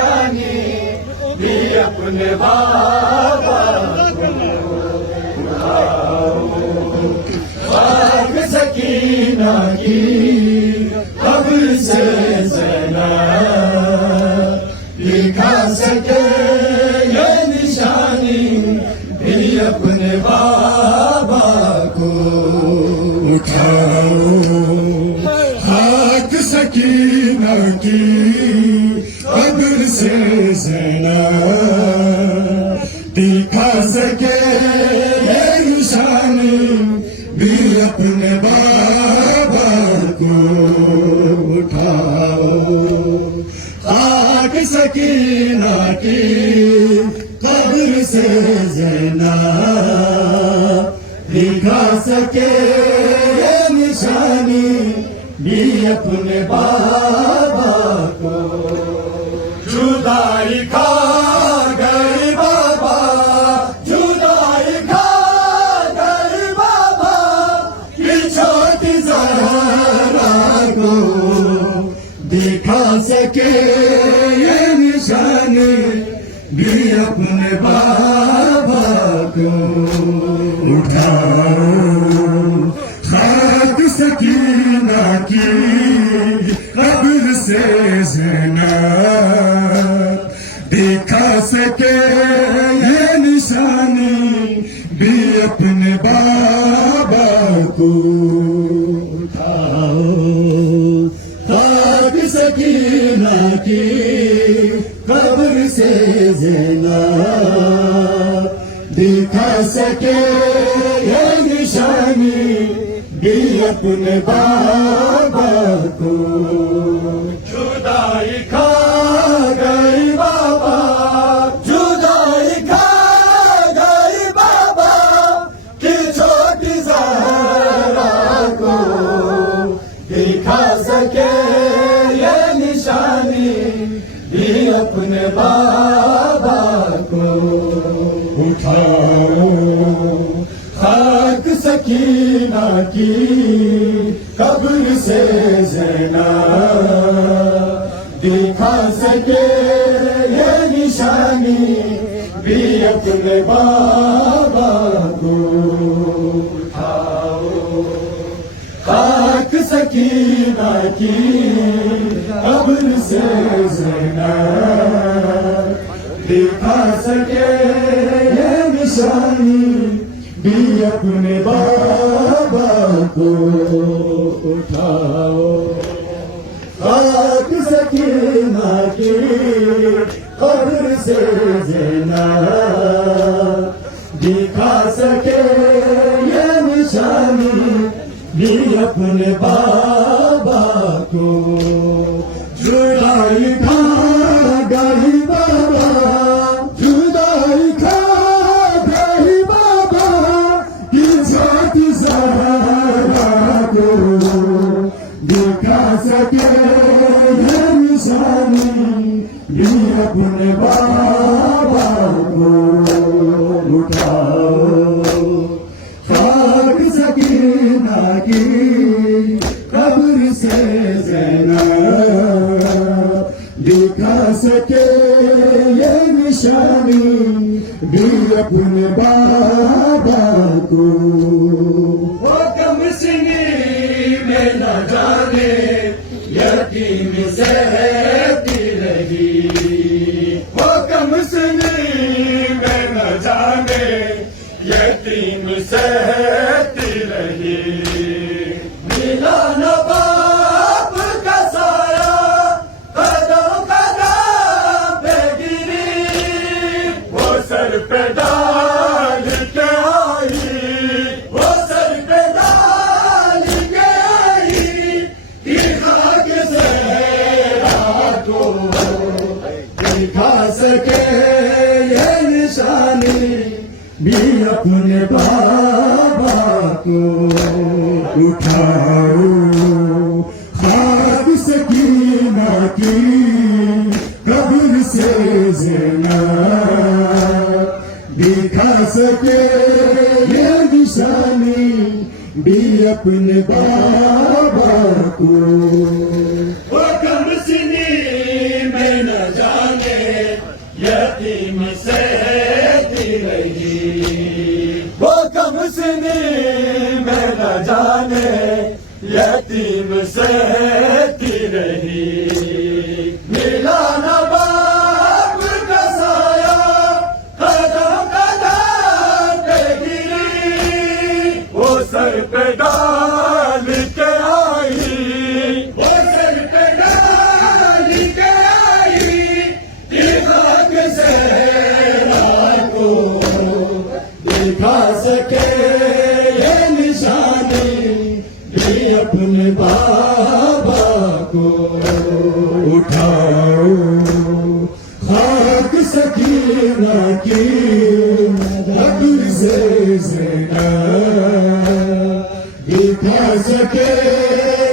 निशानी भी अपने बाबा को उठाओ। खाक सकीना की कब्र से ज़ैनब दिखा सके ये निशानी भी अपने बाबा को उठाओ। खाक सकीना की कब्र से ज़ैनब दिखा सके ये निशानी भी अपने बाबा को उठाओ। खाक सकीना की कब्र से ज़ैनब दिखा सके ये निशानी भी अपने बाबा को। जुदाई खा गई बाबा, जुदाई खा गई बाबा की छोटी ज़हरा को दिखा सके ये निशानी भी अपने बाबा को उठाओ। खाक सकीना की कब्र से ज़ैनब दिखा सके ये निशानी भी अपने बाबा को उठाओ। खाक सकीना की कब्र से ज़ैनब दिखा सके ये निशानी भी अपने बाबा को। जुदाई खा गई बाबा, जुदाई खा गई बाबा की छोटी ज़हरा को दिखा सके ये निशानी भी अपने बाबा को उठाओ। खाक सकीना की कब्र से ज़ैनब दिखा सके ये निशानी भी अपने बाबा को उठाओ। खाक सकीना की कब्र से ज़ैनब दिखा सके ये निशानी भी अपने बाबा को उठाओ। खाक सकीना की कब्र से ज़ैनब दिखा सके ये निशानी भी अपने बाबा को। जुदाई खा गई बाबा, जुदाई खा गई बाबा की छोटी ज़हरा को दिखा सके ये निशानी भी अपने बाबा को उठाओ। खाक सकीना की कब्र से ज़ैनब दिखा सके ये निशानी भी अपने बाबा को। वो कमसिनी में न जाने यतीम सहती रही, वो कमसिनी में न जाने यतीम सहती रही। मिला न बाप का साया कदम कदम पे गिरी, वो सर पे डाल के आई, वो सर पे डाल के आई कि खाक ज़हरा को दिखा सके ये निशानी भी अपने बाबा को उठाओ। खाक सकीना की कब्र से ज़ैनब दिखा सके ये निशानी भी अपने बाबा को। वो कमसिनी में न जाने यतीम सहती रही। वो कम सिनी में न जाने यतीम सहती रही। मिला न बाप का साया कदम कदम पे गिरी। वो सर पे डाल के आई, वो सर पे डाल के आई। दिमाग से को दिखा सके ये निशानी भी अपने बाबा को। उठाओ खाक सकीना की कब्र से ज़िंदा, दिखा सके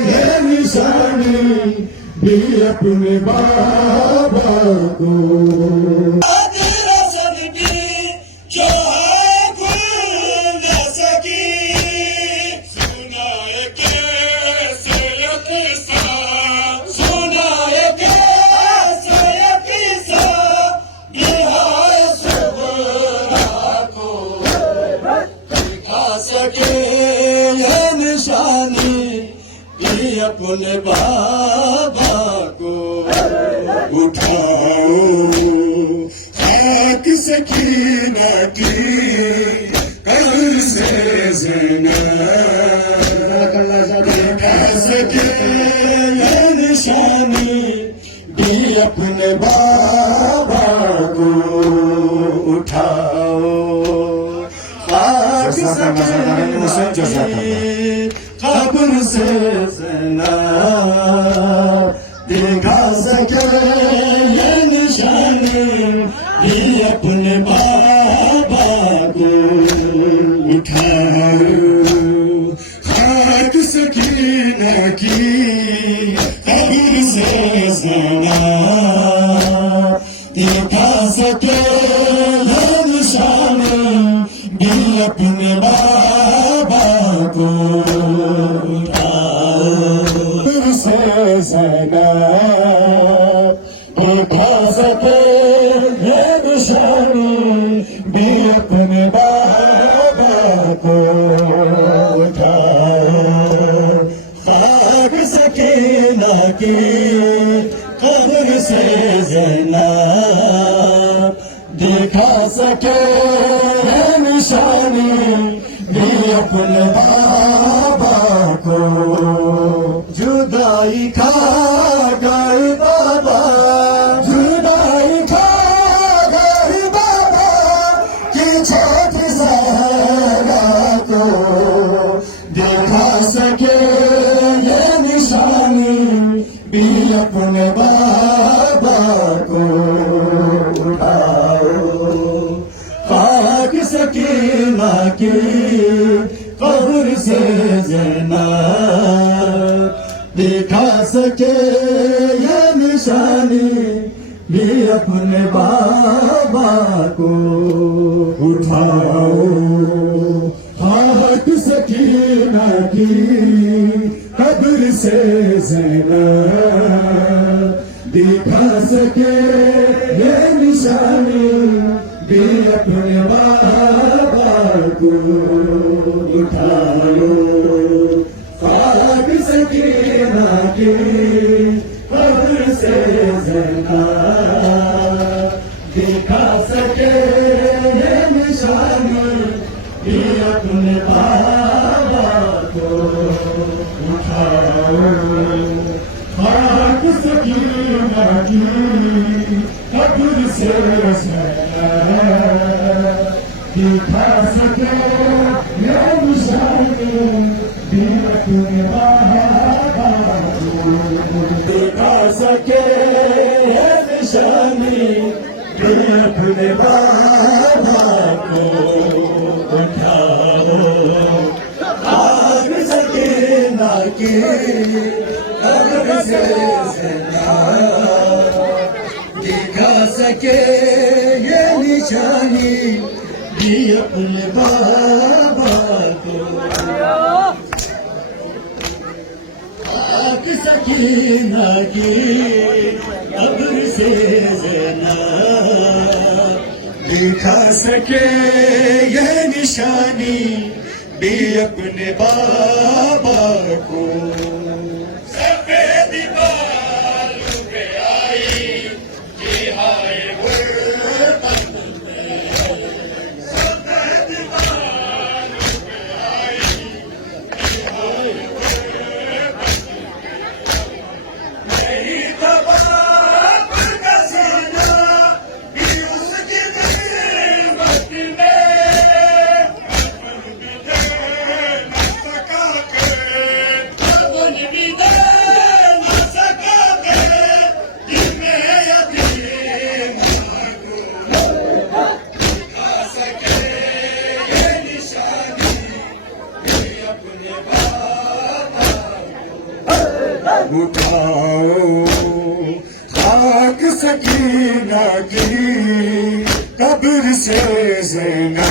ये निशानी भी अपने बाबा को। अपने बाबा को उठाओ खाक सकीना की कब्र से ज़िंदा, दिखा सके ये निशानी भी अपने बाबा को। उठाओ खाक सकीना कब्र से ज़िंदा, दिखा सके ये निशानी भी अपने बाबा को। उठाओ खाक सकीना की कब्र से ज़िंदा, दिखा सके ये निशानी भी अपने बाबा को। दिखा सके ये निशानी भी अपने बाबा को। उठाओ खाक सकीना की कब्र से ज़िंदा, दिखा सके ये निशानी भी अपने बाबा को। जुदाई खा गए बाबा, जुदाई खा गए बाबा की छोटी सहरा को। दिखा सके ये निशानी भी अपने बाबा को। उठाओ खाक सकीना की कब्र से ज़िंदा, दिखा सके ये निशानी भी अपने बाबा को। उठाओ खाक सकीना की कब्र से ज़िंदा, दिखा सके ये निशानी भी अपने बाबा को। उठाओ खाक सकीना की कब्र से ज़िंदा, दिखा सके ये निशानी भी अपने बाबा को। उठाओ खाक सकीना की कब्र से ज़िंदा, दिखा सके ये निशानी भी अपने बाबा को। दिखा सके ये निशानी भी अपने बाबा को। उठाओ खाक सकीना की कब्र से ज़िंदा, दिखा सके ये निशानी भी अपने बाबा को। खाक सकीना की कब्र से ज़िंदा, दिखा सके ये निशानी भी अपने बाबा को। सफेद बालों पे आई कि हाय गुर्बत में, सफेद बालों पे आई कि हाय गुर्बत में। मेरी तबाह का सीना भी उसकी ग़ुर्बत में, अपन भी दे न सका के, जिसमें यतीम को दिखा सके ये निशानी भी अपने बाबा को। उठाओ खाक सकीना की कब्र से ज़िना,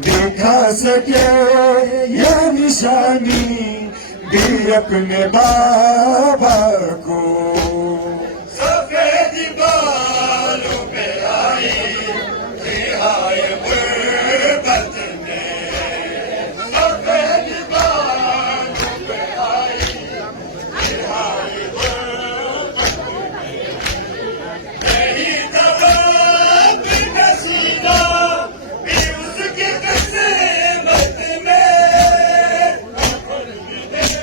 दिखा सके ये निशानी भी अपने बाबा को। सफेद बालों पे आई कि हाय गुर्बत में, सफेद बालों पे आई कि हाय गुर्बत में। मेरी तवाब का सीना भी उसकी किस्मत में, अपन भी दे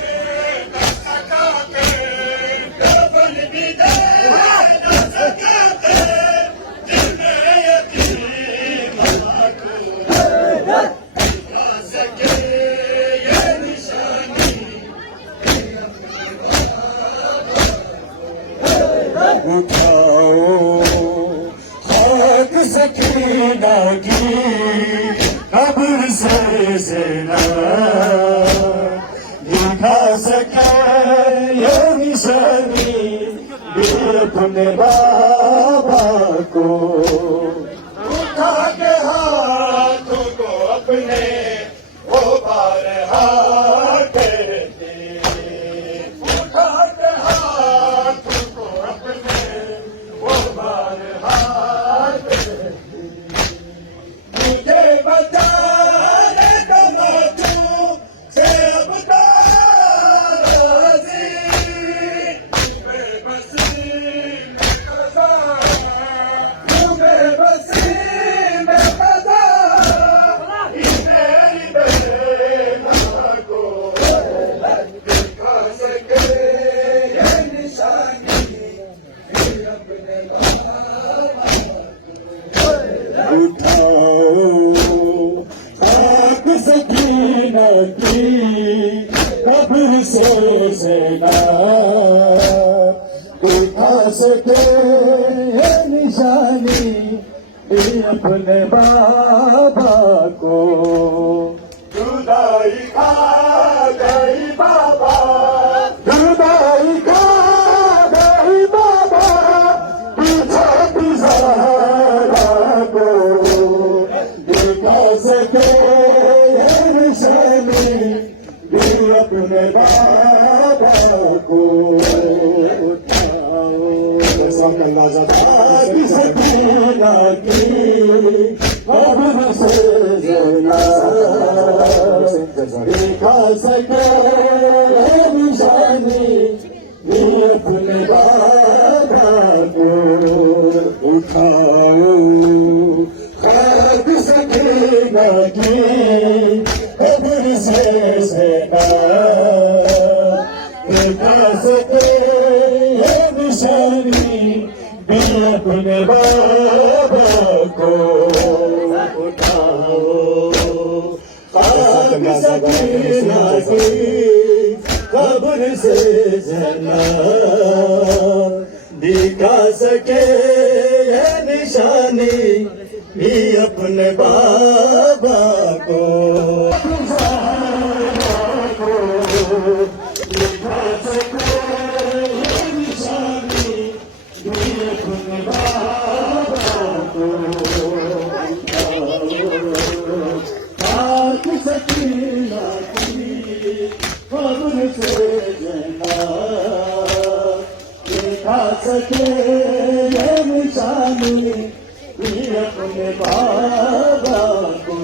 न सका के, अपन भी दे न सका के, जिसमें यतीम को दिखा सके ये निशानी। उठाओ खाक सकीना की कब्र से ज़िना, दिखा सके ये निशानी भी अपने बाबा को। उठा के हाथों को अपने वो बार हाथ देते, उठा के हाथों को अपने वो बार हाथ देते। मुझे बचाने का माथों से अब ताराज़ी, बेबसी में कज़ा, बेबसी में कज़ा, मेरी बेगुनाह को दिखा सके ये निशानी भी अपने बाबा उठाओ खाक सकीना की कब्र से ज़िना, दिखा सके ये निशानी भी अपने बाबा को। जुदाई खा गई बाबा, जुदाई खा गई बाबा, पीछे गुज़ारा को, दिखा सके ये निशानी भी अपने बाबा को। खाक सकीना की कब्र से ज़िना, दिखा सके ये निशानी भी अपने बाबा को। उठाओ खाक सकीना की कब्र से ज़िना, दिखा सके ये निशानी भी अपने बाबा को। उठाओ खाक सकीना की कब्र से ज़िना, दिखा सके ये निशानी भी अपने बाबा को। दिखा सके ये निशानी भी अपने बाबा को। खाक सकीना की कब्र से ज़िना, दिखा सके ये निशानी अपने बाबा को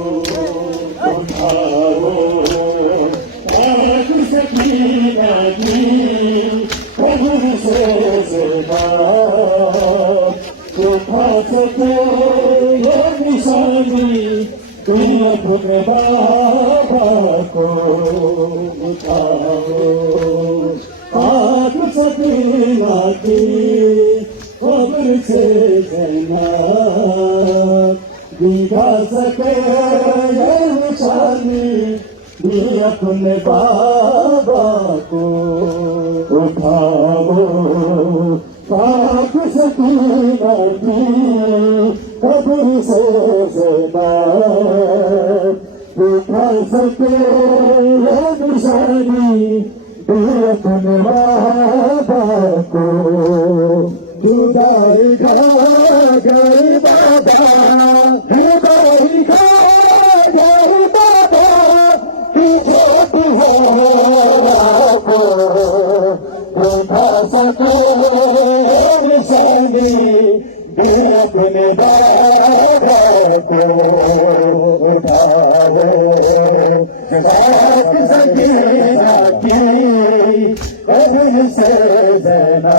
उठाओ आज सकीना की कब्र से ज़िंदा उठा सको ये निशानी तुम अपने बाबा को उठाओ आज सकीना की कब्र से ज़िंदा दिखा सके ये निशानी भी अपने बाबा को उठाओ पाक सकीना की कब्र से ज़िंदा दिखा सके ये निशानी भी अपने बाबा को जुदाई खा गई बाबा जुदाई खा गई बाबा तुझे को उठा सको निशानी भी अपने बाबा को उठाओ रात सकीना की कब्र से ज़िंदा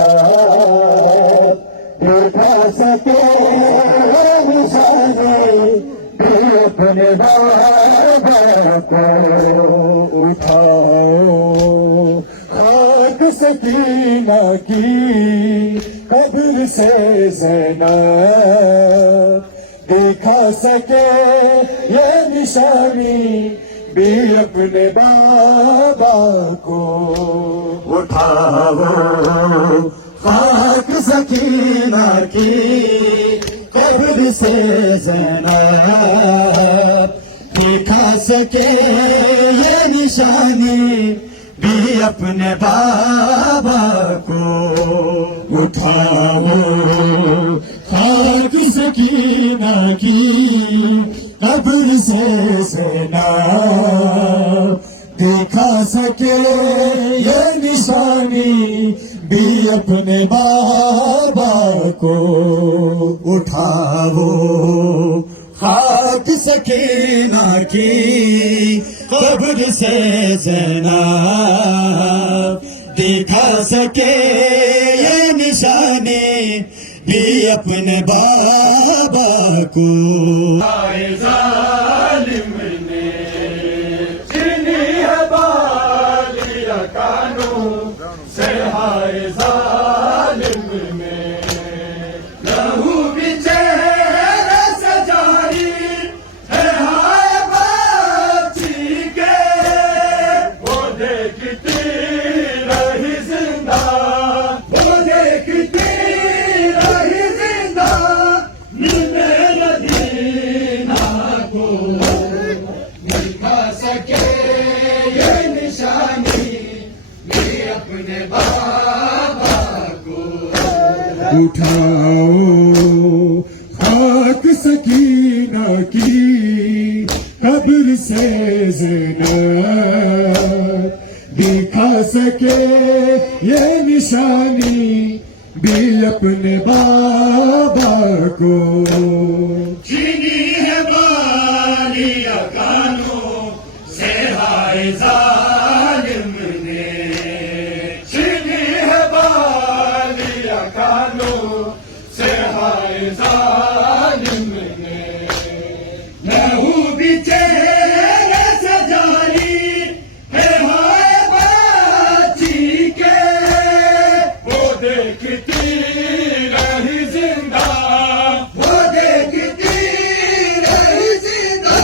दिखा सके निशानी भी अपने बाबा को उठाओ खाक सकीना की कब्र से ज़िंदा दिखा सके ये निशानी भी अपने बाबा को उठाओ खाक सकीना की कब्र से ज़िंदा दिखा सके ये निशानी भी अपने बाबा को उठाओ खाक सकीना की कब्र से ज़िंदा दिखा सके ये निशानी भी अपने बाबा को उठाओ खाक सकीना की कब्र से ज़िंदा दिखा सके ये निशानी भी अपने बाबा को आए जालिम ने चीनी है बालिया कानून से हाय जालिम में लहू भी चेहरे से जारी है हाय बाची के वो देखती रही जिंदा वो देखती रही जिंदा मिलने मदीना को दिखा सके ये निशानी भी अपने बाबा को उठाओ खाक सकीना की कब्र से ज़िंदा दिखा सके ये निशानी भी अपने बाबा को चीनी है बालिया कानों से हाय जालिम ने चीनी है बालिया कानों से हाय जालिम ने लहू भी चेहरे से जारी है हाय बाची के वो देखती रही जिंदा वो देखती रही जिंदा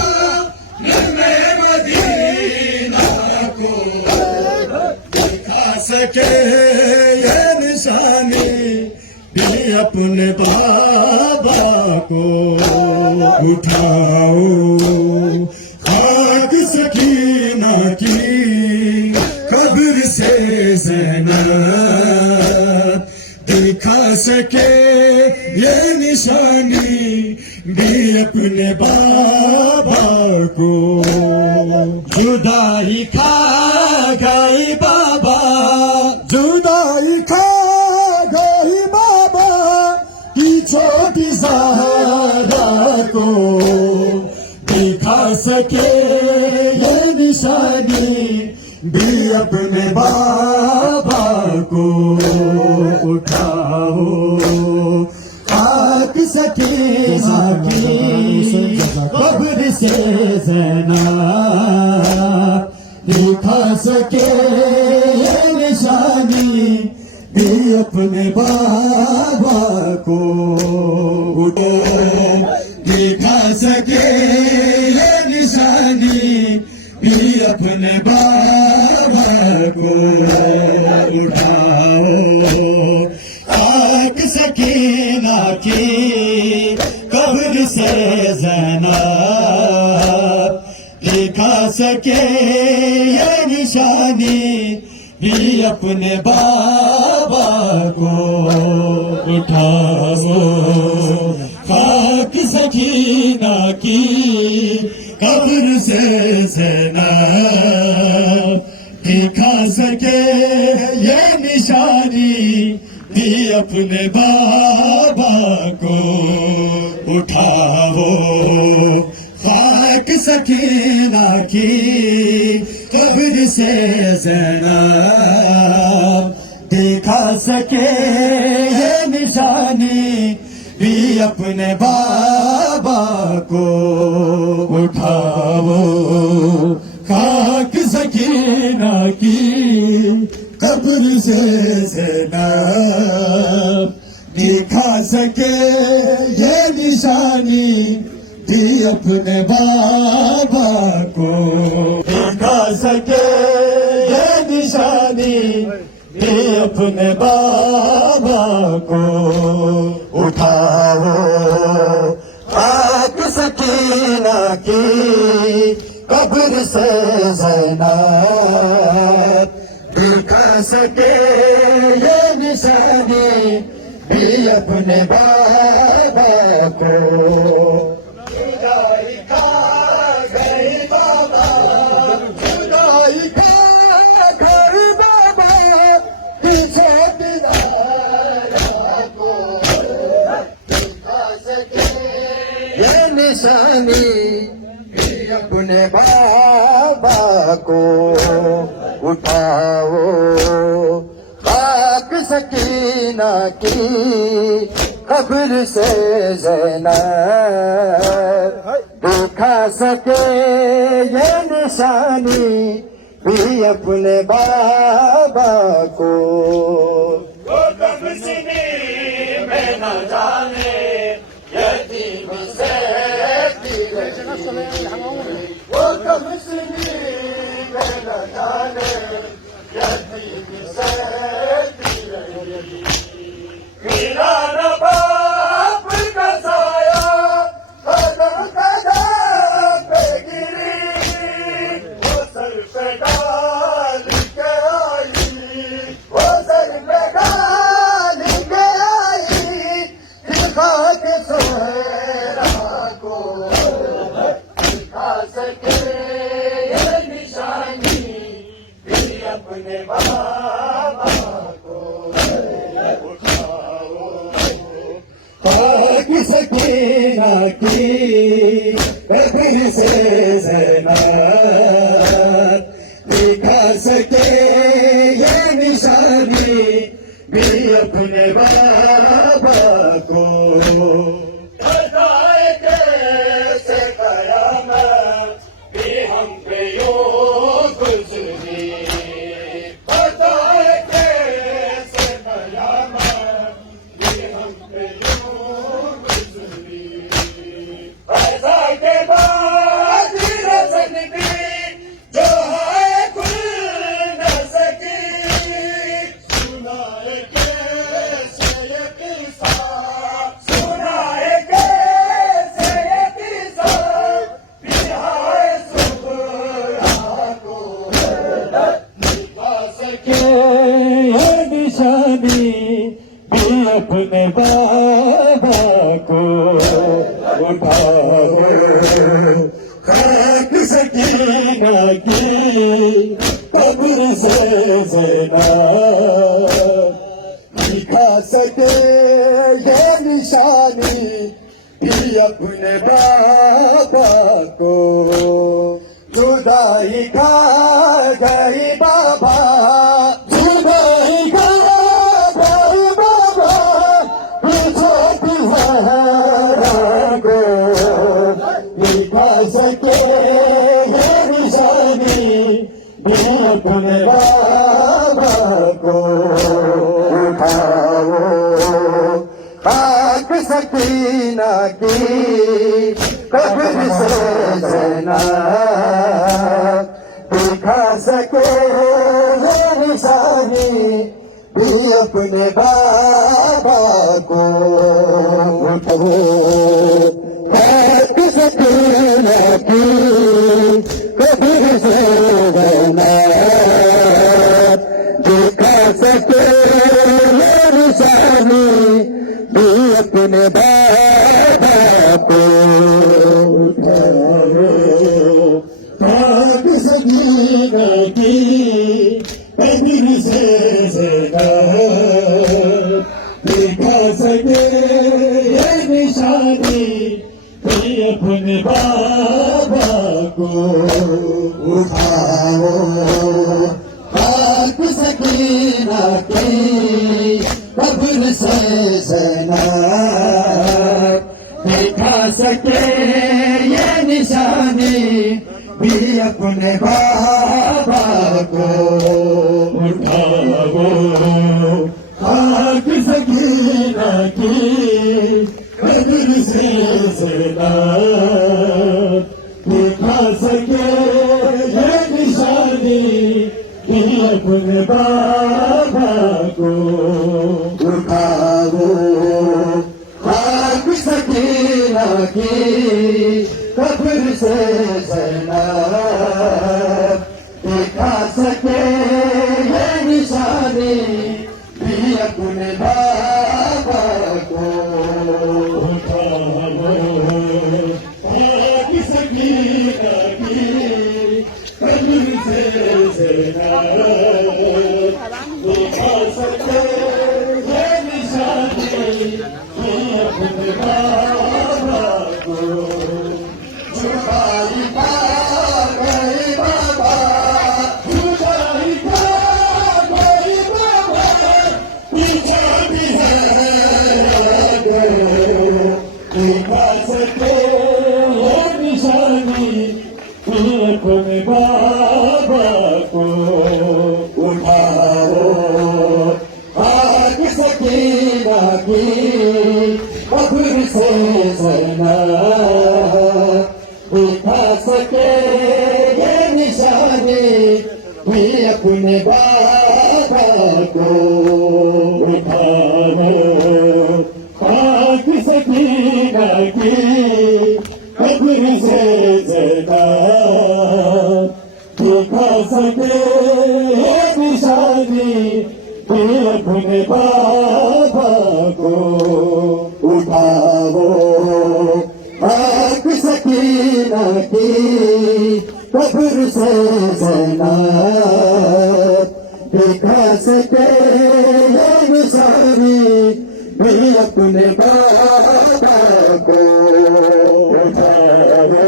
नज़्मे मदीना को दिखा सके ये निशानी भी अपने बाबा को उठाओ खाक सकीना की कब्र से ज़िंदा दिखा सके ये निशानी भी अपने बाबा को जुदाई खा गई बाबा जुदाई खा गई बाबा की छोटी सहारा को दिखा सके ये निशानी भी अपने बाबा को उठाओ खाक सकीना की कब्र से ज़ैनब दिखा सके ये निशानी भी अपने बाबा को दिखा सके ये निशानी भी अपने बाबा को उठाओ खाक सकीना की कब्र से ज़ैनब दिखा सके ये निशानी भी अपने बाबा को उठाओ खाक सकीना की कब्र से ज़ैनब दिखा सके ये निशानी भी अपने बाबा को उठाओ खाक सकीना की कब्र से ज़ैनब दिखा सके ये निशानी भी अपने बाबा को उठाओ खाक सकीना की कब्र से ज़ैनब दिखा सके ये निशानी भी अपने बाबा को दिखा सके ये निशानी भी अपने बाबा को उठाओ खाक सकीना की कब्र से ज़ैनब दिखा सके ये निशानी भी अपने बाबा को जुदाई खा गई बाबा जुदाई खा गई बाबा पीछे दीदारा को दिखा सके ये निशानी भी अपने बाबा को उठाओ खाक सकीना की कब्र से ज़ैनब दिखा सके ये निशानी भी अपने बाबा को वो कब सीने में न जाने यतीम से वो कब सीने में न जाने यतीम से मेरा न बाप का साया कदम कदम पे गिरी वो सर पे डाल के आई वो सर पे डाल के आई दिखा के सोहरा को दिखा सके ये निशानी भी अपने बाबा को खाक सकीना की कब्र से ज़ैनब दिखा सके ये निशानी भी अपने बाबा को बताए कैसे कयामत भी हम पे यूं गुज़री बताए कैसे कयामत भी हम पे यूं गुज़री ऐसा के बाद रज़न भी जो है खुल न सकी सुनाए कैसे ये किस्सा सुनाए कैसे ये किस्सा बिहार सुबह को दिखा सके ये निशानी भी अपने बाबा को उठाओ खाक सकीना की कब्र से ज़ैनब दिखा सके ये निशानी भी अपने बाबा को। जुदाई खा गई बाबा, जुदाई खा गई बाबा छोटी जहरा को। दिखा सके ये निशानी भी अपने बाबा को। उठाओ खाक सकीना की कब्र से जना, दिखा सके ये निशानी भी अपने बाबा को। उठाओ खाक सकीना की कब्र से जना, दिखा सके ये निशानी भी अपने बाबा को। उठाओ खाक सकीना की कब्र से जना, दिखा सके ये निशानी भी अपने बाबा को। उठाओ खाक सकीना की कब्र से जना, दिखा सके ये निशानी भी अपने बाबा को। उठाओ खाक सकीना की कब्र से जना, दिखा सके ये निशानी भी अपने बाबा को। उठाओ खाक सकीना की कब्र से जना, दिखा सके ये निशानी भी अपने बाबा को। उठाओ खाक सकीना की कब्र से जना, दिखा सके ये निशानी भी अपने बाबा को। जुदाई खा गई बाबा, जुदाई खा गई बाबा पीछा भी है गो। दिखा सके ये निशानी भी अपने बाबा को। उठाओ खाक सकीना की कब्र से जना, दिखा सके ये निशानी भी अपने बाबा को। उठाओ खाक सकीना की कब्र से जना, दिखा सके ये निशानी भी अपने बाबा को। उठाओ खाक सकीना की कब्र से जना, दिखा सके ये निशानी भी अपने बाबा को। उठाओ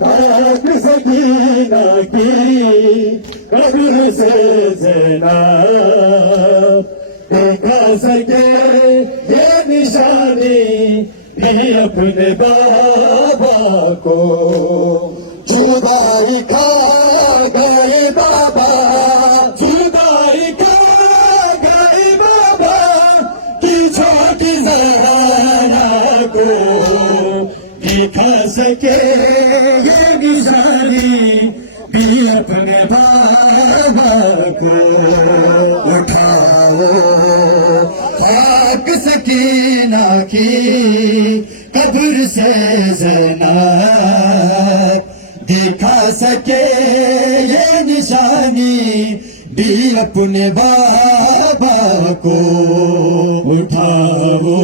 खाक सकीना की कब्र से जना, दिखा सके ये निशानी भी अपने बाबा को। जुदाई खा गए बाबा, जुदाई खा गई बाबा की छोटी जहरा को। दिखा सके ये निशानी भी अपने बाबा को। उठाओ खाक सकीना की कब्र से जना, दिखा सके ये निशानी भी अपने बाबा को। उठाओ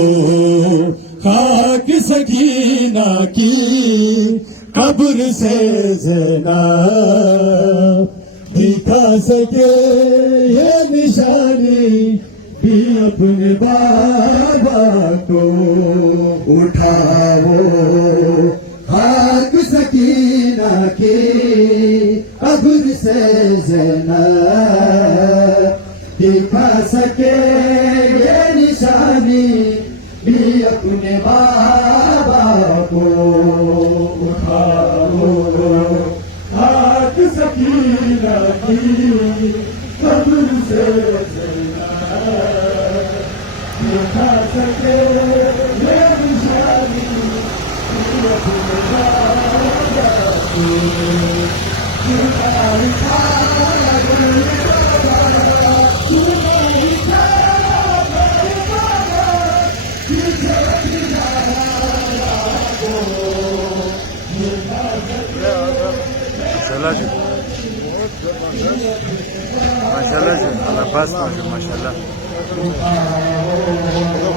खाक सकीना की कब्र से जना, दिखा सके ये निशानी भी अपने बाबा को उठाओ खाक सकीना की कब्र से जना दिखा सके ये निशानी भी अपने बाबा को उठाओ हाथ सकीना की कब्र से जना दिखा सके ये निशानी अपने बाबा को माशाल्लाह जी माशाल्लाह जी अल्लाह पास माशाल्लाह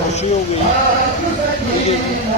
खुशी हो गई